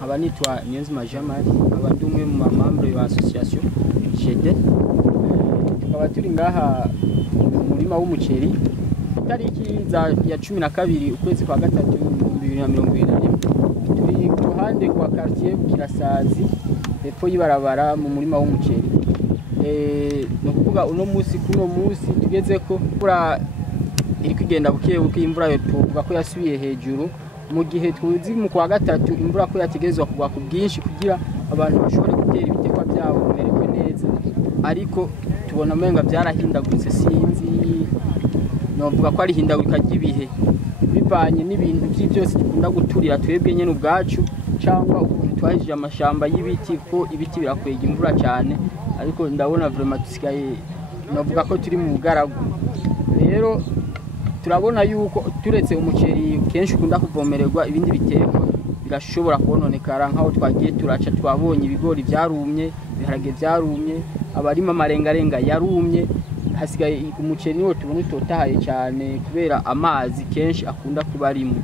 Abanitwa Niyonzima Jean Marie abandi umwe mu membre ya association GD tukaba turi ngaha mu murima w'umuceri tariki ya 12 ukwezi kwa gatatu 2021 turi ku ruhande rwa quartier Bukirasazi hepfo y'ibarabara mu murima w'umuceri no kuvuga uno musi tugeze ko kura iri kugenda buke imvura yo tuvuga ko yasubiye hejuru mu gihe tuzi mu kwa gatatu imvura ko yategezwa kugwa ku bwinshi kugira abantu bashobore gutera ibitekwa byabo bimererwe neza ariko tubona menga byarahindagutse sinzi novuga ko ari hindagurika ry'ibihe bivanye n'ibintu byose dukunda guturira twebwe nyene ubwacu cyangwa ukuntu twahije amashamba y'ibiti ko ibiti birakwega imvura cyane ariko ndabona vraiment tusigaye novuga ko turi mu bugaragu rero turabona yuko turetse umuceri kenshi ukunda kuvomererwa ibindi biteko birashobora kononekara nkaho twagiye turaca twabonye ibigori byarumye biharage byarumye abarima amarengarenga yarumye hasigaye umuceri niwo tubona utotahaye cyane kubera amazi kenshi akunda kuba arimo.